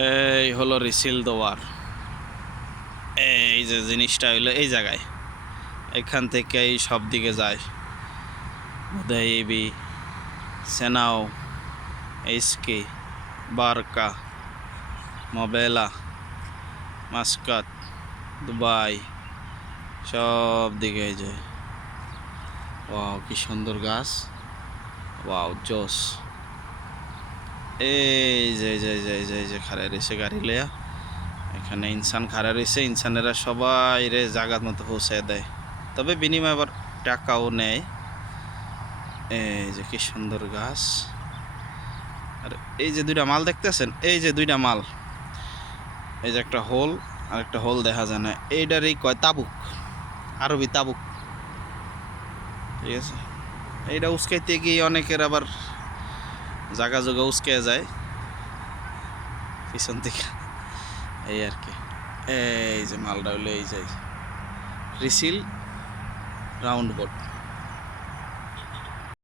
এই হলো রিসিল দোয়ার এই যে জিনিসটা হইল এই জায়গায়। এখান থেকেই সব দিকে যায়। উদয়বি সেনাও এইসকি বারকা, মবেলা, মাস্কাত, দুবাই, সব দিকে এই যে ওয়াও, কি সুন্দর গাছ। ওয়াও জোস এই যে যে যে যে যে খাড়া রয়েছে গাড়ি লেয়া এখানে ইনসান খাড়া রয়েছে, ইনসানেরা সবাই রে জায়গার মতো পৌঁছায় দেয়। তবে বিনিময়ে আবার টাকাও নেয়। এই যে কি সুন্দর গাছ। আর এই যে দুইটা মাল দেখতেছেন? এই যে দুইটা মাল। এই যে একটা হোল, আর একটা হোল দেখা যায় না। এইটারই কয় তাবুক? আরবি তাবুক। ঠিক আছে? এইটা উস্কাইতে গিয়ে অনেকের আবার জাগা জোগা উস্কে যায়। পিছন থেকে এই আর কি। এই যে মালটা হলে এই যাই রিসিল রাউন্ড বোট